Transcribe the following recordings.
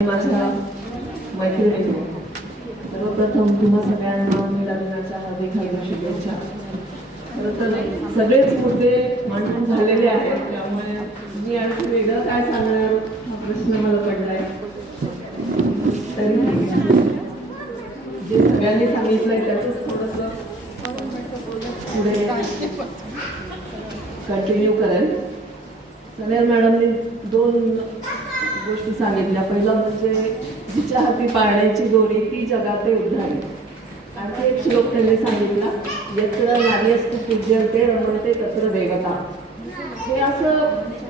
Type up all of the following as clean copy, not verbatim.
माझ्या मैत्रिणी सर्वप्रथम तुम्हा सगळ्यांना मी लग्नाच्या हार्दिक शुभेच्छा. खरं तर सगळेच मुद्दे मांडून झालेले आहेत, त्यामुळे मी आणखी वेगळं काय सांगणार हा प्रश्न मला पडलाय. तरी जे सगळ्यांनी सांगितलंय त्याचंच थोडंसं पुढे कंटिन्यू करेल. सनेर मॅडमने दोन गोष्टी सांगितल्या. पहिलं म्हणजे जिच्या हाती पाळण्याची दोरी ती जगाते उद्धारी. आणखी एक श्लोक त्यांनी सांगितला, यत्र नार्यस्तु पूज्यन्ते रमन्ते तत्र देवता. हे असं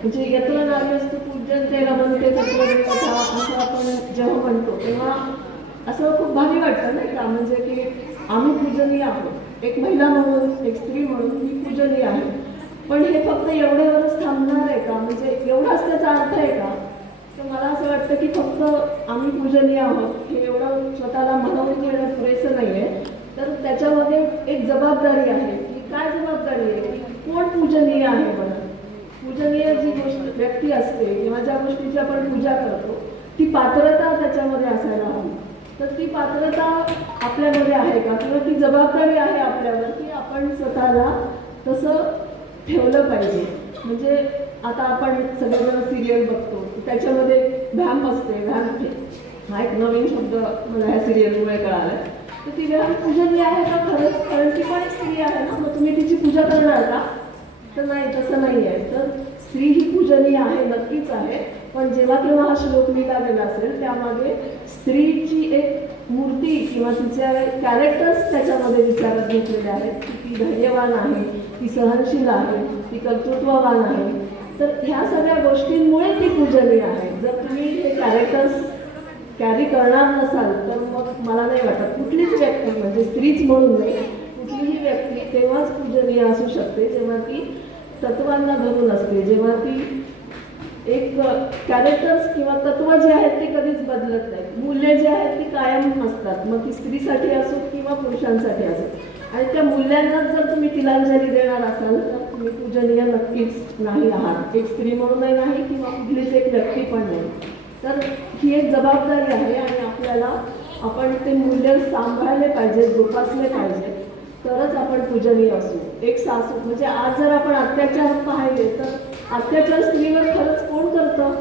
म्हणजे यत्र नार्यस्तु पूज्यन्ते रमन्ते तत्र देवता असं आपण जेव्हा म्हणतो तेव्हा असं खूप भारी वाटतं नाही का. म्हणजे की आम्ही पूजनीय आहोत, एक महिला म्हणून एक स्त्री म्हणून मी पूजनीय आहे. पण हे फक्त एवढ्यावरच थांबणार आहे का? म्हणजे एवढाच त्याचा अर्थ आहे का? तर मला असं वाटतं की फक्त आम्ही पूजनीय आहोत हे एवढं स्वतःला म्हणून घेणं पुरेसं नाही आहे. तर त्याच्यामध्ये एक जबाबदारी आहे की काय जबाबदारी आहे की कोण पूजनीय आहे. बरं, पूजनीय जी गोष्ट व्यक्ती असते किंवा ज्या गोष्टीची आपण पूजा करतो ती पात्रता त्याच्यामध्ये असायला हवी. तर ती पात्रता आपल्यामध्ये आहे का, किंवा ती जबाबदारी आहे आपल्यावर की आपण स्वतःला तसं ठेवलं पाहिजे. म्हणजे आता आपण सगळेजण सिरियल बघतो, त्याच्यामध्ये व्यायाम असते. व्यायाम हा एक नवीन शब्द मला ह्या सिरियलमुळे कळाला. तर ती व्यायाम पूजनीय आहे का खरंच? कारण ती पण एक स्त्री आहे ना, मग तुम्ही तिची पूजा करणार का? तर नाही, तसं नाही आहे. तर स्त्री ही पूजनीय आहे, नक्कीच आहे. पण जेव्हा केव्हा हा श्लोक लिहिला गेला असेल त्यामागे स्त्रीची एक मूर्ती किंवा तिचे कॅरेक्टर्स त्याच्यामध्ये विचारात घेतलेले आहेत की ती धैर्यवान आहे, ती सहनशील आहे, ती कर्तृत्ववान आहे. तर ह्या सगळ्या गोष्टींमुळे ती पूजनीय आहे. जर तुम्ही हे कॅरेक्टर्स कॅरी करणार नसाल तर मग मला नाही वाटत कुठलीच व्यक्ती, म्हणजे स्त्रीच म्हणून नाही, कुठलीही व्यक्ती तेव्हाच पूजनीय असू शकते जेव्हा ती तत्वांना धरून असते, जेव्हा ती एक कॅरेक्टर्स किंवा तत्व जे आहेत ते कधीच बदलत नाही. मूल्य जे आहेत ती कायम असतात, मग ती स्त्रीसाठी असो किंवा पुरुषांसाठी असो. आणि त्या मूल्यांना जर तुम्ही तिलांजली देणार असाल तर तुम्ही पूजनीय नक्कीच नाही आहात. एक स्त्री म्हणूनही नाही किंवा कुठलीच एक व्यक्ती पण नाही. तर ही एक जबाबदारी आहे आणि आपल्याला आपण ते मूल्य सांभाळले पाहिजे, जोपासले पाहिजे, तरच आपण पूजनीय असू. एक सासू म्हणजे आज जर आपण अत्याचार पाहिले तर अत्याचार स्त्रीवर खरंच कोण करतं?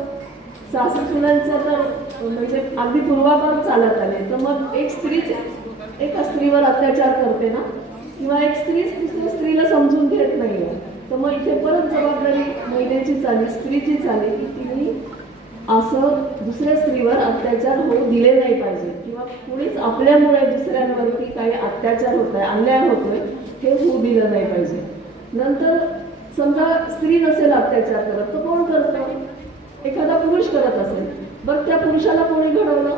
सासू सुनांचं तर म्हणजे अगदी पूर्वापार चालत आले. तर मग एक स्त्रीच एका स्त्रीवर अत्याचार करते ना, किंवा एक स्त्री दुसऱ्या स्त्रीला समजून घेत नाही आहे. तर मग इथे परत जबाबदारी महिलेचीच आली, स्त्रीचीच आली की तिने असं दुसऱ्या स्त्रीवर अत्याचार होऊ दिले नाही पाहिजे, किंवा कुणीच आपल्यामुळे दुसऱ्यांवरती काही अत्याचार होत आहे, अन्याय होतोय हे होऊ दिलं नाही पाहिजे. नंतर समजा स्त्री नसेल अत्याचार करत तर कोण करतं? एखादा पुरुष करत असेल, बरं त्या पुरुषाला कोणी घडवलं?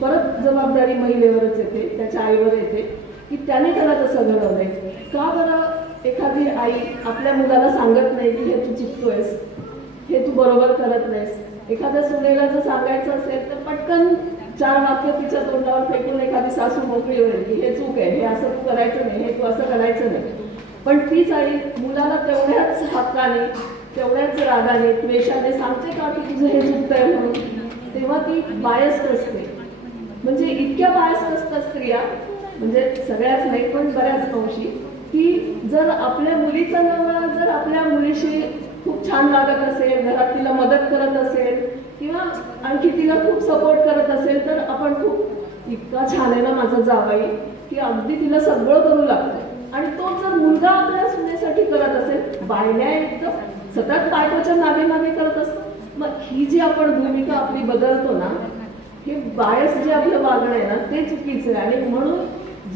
परत जबाबदारी महिलेवरच येते, त्याच्या आईवर येते की त्याने त्याला तसं घडवलंय का. बरं एखादी आई आपल्या मुलाला सांगत नाही की हे तू चुकतोयस, हे तू बरोबर करत नाहीस. एखाद्या सुनेला जर सांगायचं असेल तर पटकन 4 वाक्य तिच्या तोंडावर फेकून एखादी सासू मोकळी होईल की हे चूक आहे, हे असं तू करायचं नाही, हे तू असं करायचं नाही. पण तीच आई मुलाला तेवढ्याच हक्काने, तेवढ्याच रागाने, द्वेषाने सांगते का की तुझं हे चुकतंय म्हणून. तेव्हा ती बायस्ड असते. म्हणजे इतक्या बायस्ड असतात स्त्रिया, म्हणजे सगळ्याच नाही पण बऱ्याच अंशी, की जर आपल्या मुलीचा नवरा जर आपल्या मुलीशी खूप छान वागत असेल, घरात तिला मदत करत असेल किंवा आणखी तिला खूप सपोर्ट करत असेल तर आपण खूप इतका छान आहे ना माझा जावई, की अगदी तिला सगळं करू लागतो. आणि तो जर मुलगा आपल्या सुनेसाठी करत असेल, बायल्या एकदम सतत बायकोच्या मागे मागे करत असतो, मग ही जी आपण भूमिका आपली बदलतो ना, हे बायस जे आपलं वागणं आहे ना ते चुकीचं आहे. आणि म्हणून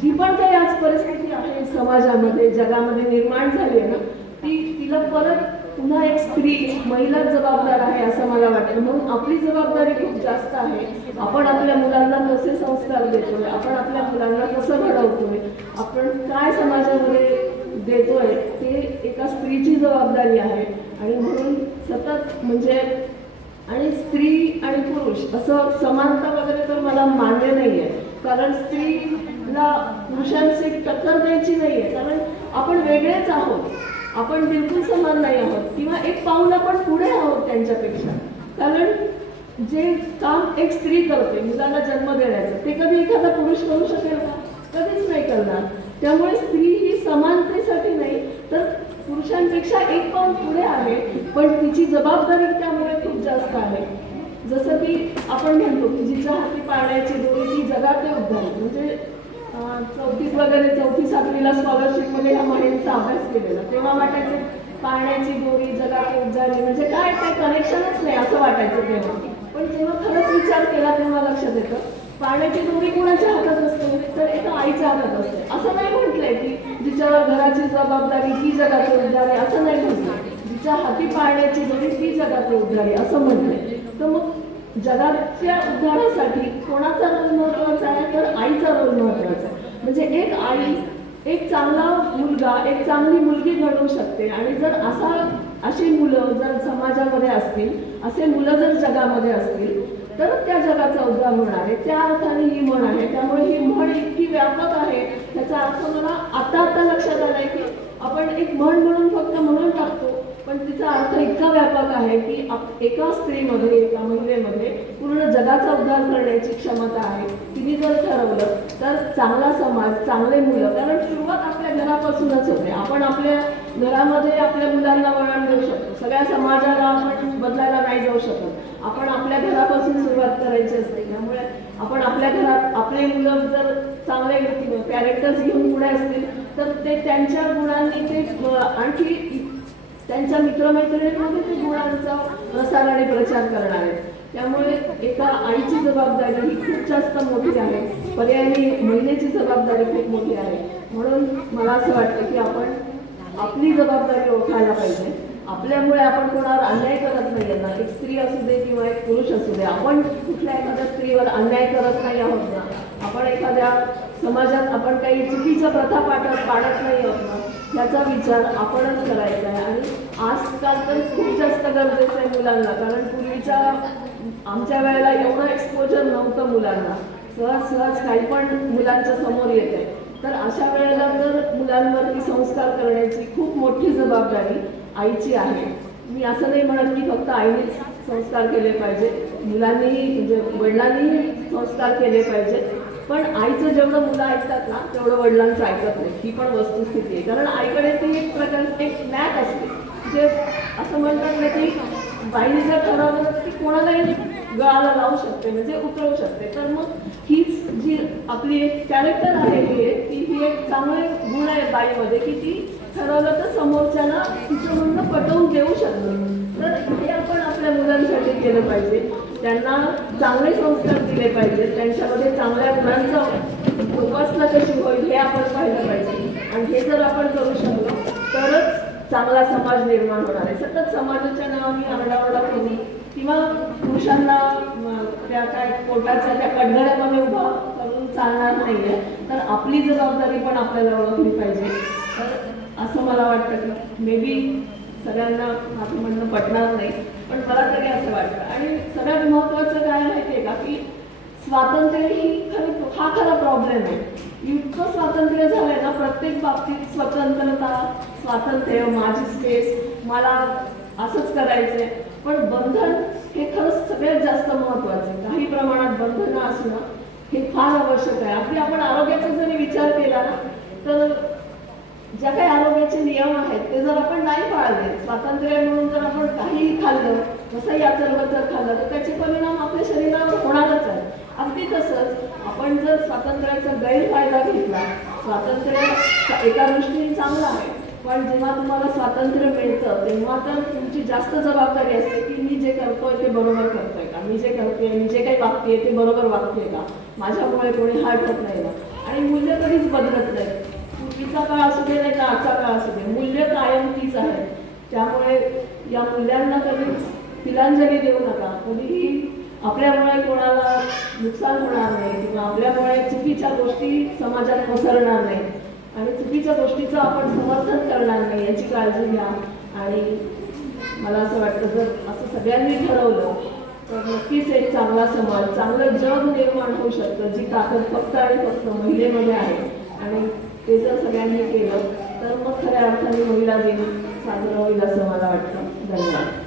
जी पण काही आज परिस्थिती आहे समाजामध्ये, जगामध्ये निर्माण झाली आहे ना, तिला परत पुन्हा एक स्त्री, महिला जबाबदार आहे असं मला वाटतं. म्हणून आपली जबाबदारी खूप जास्त आहे. आपण आपल्या मुलांना कसे संस्कार देतोय, आपण आपल्या मुलांना कसं घडवतोय, आपण काय समाजामध्ये देतोय, ते एका स्त्रीची जबाबदारी आहे. आणि म्हणून सतत म्हणजे, आणि स्त्री आणि पुरुष असं समानता वगैरे तर मला मान्य नाही आहे. कारण स्त्रीला पुरुषांची टक्कर द्यायची नाही आहे, कारण आपण वेगळेच आहोत, आपण बिलकुल समान नाही आहोत, किंवा एक पाऊल आपण पुढे आहोत त्यांच्यापेक्षा. कारण जे काम एक स्त्री करते मुलाला जन्म देण्याचं, ते कधी एखादा पुरुष करू शकेल का? कधीच नाही करणार. त्यामुळे स्त्री ही समानतेसाठी नाही तर पुरुषांपेक्षा एक पाऊल पुढे आहे, पण तिची जबाबदारी त्यामुळे खूप जास्त आहे. जसं की आपण म्हणतो की जिच्या हाती पाळण्याची दोरी ती जगाते उद्धारी. म्हणजे 4थीत वगैरे 4थी-7वीला स्कॉलरशिपमध्ये ह्या म्हणींचा अभ्यास केलेला, तेव्हा वाटायचं पाळण्याची दोरी जगाते उद्धारी म्हणजे काय, ते कनेक्शनच नाही असं वाटायचं तेव्हा. पण जेव्हा खरंच विचार केला तेव्हा लक्षात येतं पाळण्याची दोरी कोणाच्या हातात असते, तर एका आईच्या हातात असते. असं नाही म्हटलंय की जिच्यावर घराची जबाबदारी ती जगाते उद्धारी, असं नाही म्हटलं. जिच्या हाती पाळण्याची दोरी ती जगाते उद्धारी असं म्हटलंय. तर मग जगाच्या उद्धारासाठी कोणाचा रोल महत्वाचा आहे, तर आईचा रोल महत्वाचा आहे. म्हणजे एक आई एक चांगला मुलगा एक चांगली मुलगी घडवू शकते. आणि जर अशी मुलं जर समाजामध्ये असतील, असे मुलं जर जगामध्ये असतील, तर त्या जगाचा उद्धार होणार आहे. त्या अर्थाने ही म्हण आहे. त्यामुळे ही म्हण इतकी व्यापक आहे, त्याचा अर्थ मला आता लक्षात आलाय की आपण एक म्हण म्हणून फक्त म्हणून टाकतो, पण तिचा अर्थ इतका व्यापक आहे की एका स्त्रीमध्ये एका महिलेमध्ये पूर्ण जगाचा उद्धार करण्याची क्षमता आहे. तिने जर ठरवलं तर चांगला समाज, चांगले मुलं, कारण सुरुवात आपल्या घरापासूनच होते. आपण आपल्या घरामध्ये आपल्या मुलांना वळण देऊ शकतो, सगळ्या समाजाला आपण बदलायला नाही जाऊ शकत. आपण आपल्या घरापासून सुरुवात करायची असते. त्यामुळे आपण आपल्या घरात आपले मुलं जर चांगले कॅरेक्टर्स घेऊन पुढे असतील तर ते त्यांच्या गुणांनी ते आणखी त्यांच्या मित्रमैत्रिणींमध्ये ते गुणांचा प्रसार आणि प्रचार करणार आहेत. त्यामुळे एका आईची जबाबदारी ही खूप जास्त मोठी आहे, पर्यायी महिलेची जबाबदारी खूप मोठी आहे. म्हणून मला असं वाटतं की आपण आपली जबाबदारी ओळखायला पाहिजे. आपल्यामुळे आपण कोणावर अन्याय करत नाही ना, एक स्त्री असू दे किंवा एक पुरुष असू दे, आपण कुठल्या एखाद्या स्त्रीवर अन्याय करत नाही आहोत ना, आपण एखाद्या समाजात आपण काही चुकीच्या प्रथा पाडत नाही आहोत ना, याचा विचार आपणच करायचा आहे. आणि आजकाल तर खूप जास्त गरजेचं आहे मुलांना, कारण पूर्वीच्या आमच्या वेळेला एवढं एक्सपोजर नव्हतं मुलांना, सहज काही पण मुलांच्या समोर येत आहे. तर अशा वेळेला तर मुलांवरती संस्कार करण्याची खूप मोठी जबाबदारी आईची आहे. मी असं नाही म्हणत की फक्त आईनेच संस्कार केले पाहिजे, मुलांनीही म्हणजे वडिलांनीही संस्कार केले पाहिजे. पण आईचं जेवढं मुलं ऐकतात ना तेवढं वडिलांचं ऐकत नाही, ही पण वस्तुस्थिती आहे. कारण आईकडे ती एक प्रकारची एक मॅक असते, जे असं म्हणतात ना की बाईने जर ठरवलं की कोणालाही गळाला लावू शकते, म्हणजे उतरवू शकते. तर मग हीच जी आपली एक कॅरेक्टर आहे ही एक चांगले गुण आहे बाईमध्ये की ती ठरवलं तर समोरच्याला तिचं म्हणणं पटवून देऊ शकतो. तर हे आपण आपल्या मुलांसाठी केलं पाहिजे, त्यांना चांगले संस्कार दिले पाहिजे, त्यांच्यामध्ये चांगल्या गुणांचा उपासना कशी होईल हे आपण पाहिलं पाहिजे. आणि हे जर आपण करू शकलो तरच चांगला समाज निर्माण होणार आहे. सतत समाजाच्या नावाने आरडाओरडा करून किंवा पुरुषांना त्या काय कोर्टाच्या त्या कटघऱ्यामध्ये उभा करून चालणार नाहीये. तर आपली जबाबदारी पण आपल्याला ओळखली पाहिजे. तर असं मला वाटतं की मे बी सगळ्यांना माझं म्हणणं पटणार नाही, पण मला तरी असं वाटतं. आणि सगळ्यात महत्त्वाचं काय माहिती आहे का की स्वातंत्र्य हा खरा प्रॉब्लेम आहे. इतकं स्वातंत्र्य झालंय ना, प्रत्येक बाबतीत स्वतंत्रता, स्वातंत्र्य, माझी स्पेस, मला असंच करायचंय. पण बंधन हे खरंच सगळ्यात जास्त महत्त्वाचं आहे. काही प्रमाणात बंधनं असणं हे फार आवश्यक आहे. आपण आरोग्याचा जरी विचार केला ना तर ज्या काही आरोग्याचे नियम आहेत ते जर आपण नाही पाळले, स्वातंत्र्य म्हणून जर आपण काहीही खाल्लं, जसं याचर खाल्लं, तर त्याचे परिणाम आपल्या शरीरावर होणारच आहे. अगदी तसंच आपण जर स्वातंत्र्याचा गैरफायदा घेतला, स्वातंत्र्य एका दृष्टीने चांगलं आहे, पण जेव्हा तुम्हाला स्वातंत्र्य मिळतं तेव्हा तर तुमची जास्त जबाबदारी असते की मी जे करतोय ते बरोबर करतोय का, मी जे करतोय, मी जे काही वागतेय ते बरोबर वागतेय का, माझ्यामुळे कोणी हार्ट होत नाही ना. आणि मूल्य कधीच बदलत नाही, पूर्वीचा काळ असू दे नाही तर आजचा काळ असू दे, मूल्य कायम तीच आहे. त्यामुळे या मूल्यांना कधीच तिलांजली देऊ नका. कधीही आपल्यामुळे कोणाला नुकसान होणार नाही किंवा आपल्यामुळे चुकीच्या गोष्टी समाजात पसरणार नाही आणि चुकीच्या गोष्टीचं आपण समर्थन करणार नाही याची काळजी घ्या. आणि मला असं वाटतं जर असं सगळ्यांनी ठरवलं तर नक्कीच एक चांगला समाज, चांगलं जग निर्माण होऊ शकतं, जी ताकद फक्त आणि फक्त महिलेमध्ये आहे. आणि ते जर सगळ्यांनी केलं तर मग खऱ्या अर्थाने महिला दिन साजरा होईल असं मला वाटतं. धन्यवाद.